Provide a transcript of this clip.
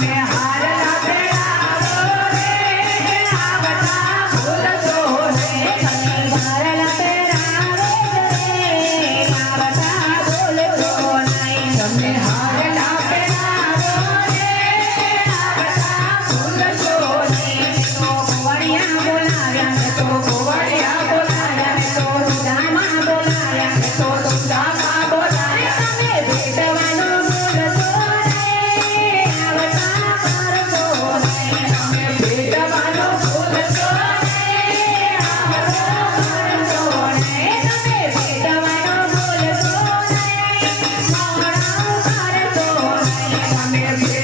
Yeah. Every day.